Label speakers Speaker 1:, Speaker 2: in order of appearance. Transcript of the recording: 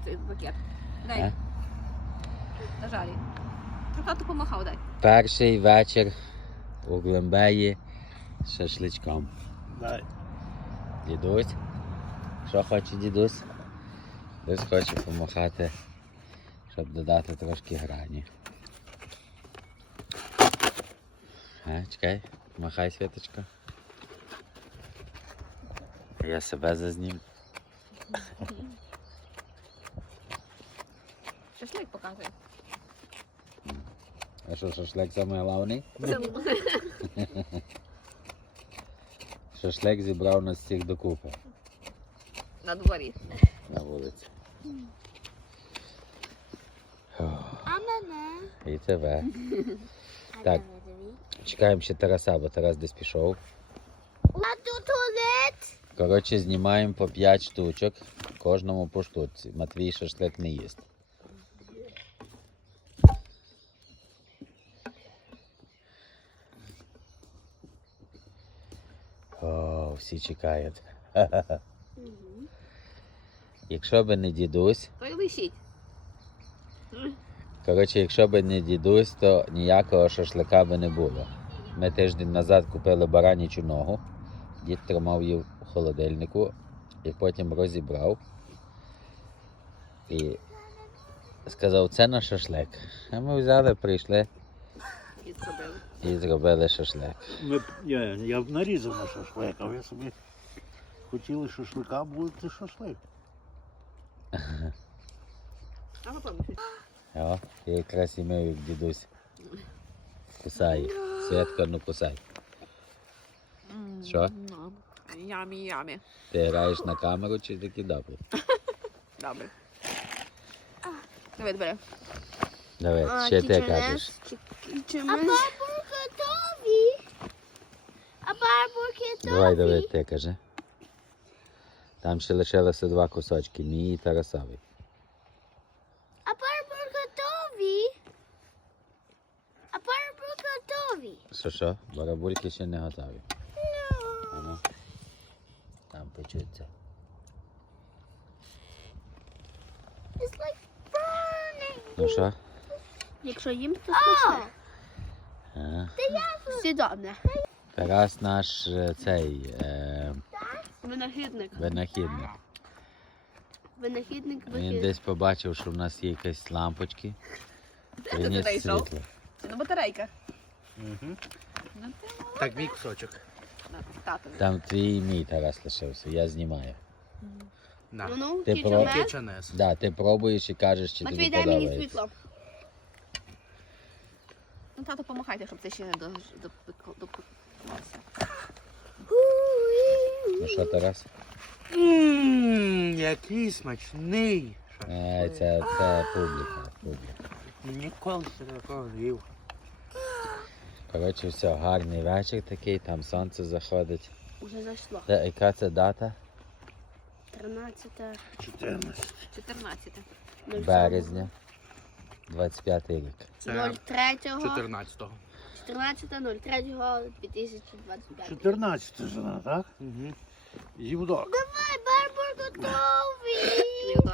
Speaker 1: цей пакет.
Speaker 2: А?
Speaker 1: Дай. Нажарі. Трохи допомагав, дай.
Speaker 2: Перший вечір у Глембеї з шашличком.
Speaker 3: Дай.
Speaker 2: Дідусь. Що хоче дідусь? Дідусь хоче помахати, щоб додати трошки грані. Чекай, махай, Світочка. Я себе зазнім.
Speaker 1: Шашлик показує.
Speaker 2: А що, шашлик самий головний? Шашлик зібрав нас всіх докупи
Speaker 1: На дворі.
Speaker 2: на вулиці.
Speaker 4: А мене?
Speaker 2: І тебе. Так, чекаємо ще Тараса, бо Тарас десь пішов.
Speaker 4: А тут туалет?
Speaker 2: Коротше, знімаємо по 5 штучок, кожному по штуці. Матвій шашлик не їсть. О, всі чекають. Якщо б не дідусь,
Speaker 1: То й лишіть.
Speaker 2: коротше, якщо б не дідусь, то ніякого шашлика би не було. Ми тиждень назад купили баранячу ногу, дід тримав її у холодильнику і потім розібрав. І сказав, це на шашлик. А ми взяли, прийшли
Speaker 1: І зробили.
Speaker 2: і зробили шашлик.
Speaker 3: Я б нарізав на шашлик, а ви собі хотіли шашлика, будете шашлик.
Speaker 1: А попробуй.
Speaker 2: О, я якраз і мив, як дідусь. Кусай. Святка, ну кусай. Що?
Speaker 1: Ямі.
Speaker 2: Ти граєш на камеру чи таки добре?
Speaker 1: Добре. Давай, бери.
Speaker 2: Давай, ще ти кажеш.
Speaker 4: А барбур готові? А барбур
Speaker 2: Давай,
Speaker 4: готові?
Speaker 2: ти кажи. Там ще лишилося 2 кусочки, мій і Тарасовий.
Speaker 4: А барбур готові? А барбур готові?
Speaker 2: Що? Барабульки ще не готові. Ано. Там печуться.
Speaker 4: It's like burning.
Speaker 2: Ну що?
Speaker 4: Якщо їм, то смачне.
Speaker 2: А.
Speaker 4: Всі добре.
Speaker 2: Тарас наш цей
Speaker 4: Винахідник.
Speaker 2: винахідник.
Speaker 4: Винахідник
Speaker 2: Він десь побачив, що в нас є якісь лампочки.
Speaker 1: ти
Speaker 2: Приніс
Speaker 1: знайшов?
Speaker 2: світло.
Speaker 1: Це на батарейках.
Speaker 3: Угу.
Speaker 1: Ну, ти
Speaker 3: Так, мій кусочок.
Speaker 1: татові.
Speaker 2: Там твій і мій Тарас лишився, я знімаю.
Speaker 3: На.
Speaker 4: Ну,
Speaker 2: Ти
Speaker 4: кіченес.
Speaker 2: про-
Speaker 3: Кичанес.
Speaker 2: Да, ти пробуєш і кажеш, чи
Speaker 4: Матвій,
Speaker 2: тобі
Speaker 4: дай мені
Speaker 2: подобається.
Speaker 4: світло.
Speaker 1: Ну, тато, помахайте, щоб це ще не допекалося.
Speaker 2: Ну що, Тарас?
Speaker 3: Який смачний шашлик.
Speaker 2: Це публіка.
Speaker 3: Ніколи ще такого не їв.
Speaker 2: Коротше, все, гарний вечір такий, там сонце заходить.
Speaker 4: Уже зайшло.
Speaker 2: Яка це дата?
Speaker 4: 13.
Speaker 3: 14.
Speaker 1: 14.
Speaker 2: Березня. 25-й рік.
Speaker 3: Це
Speaker 4: 03.
Speaker 3: 14-го.
Speaker 4: 14.03.2025.
Speaker 3: 14 жена, так? Угу. Їв док.
Speaker 4: Давай, барбур готовий.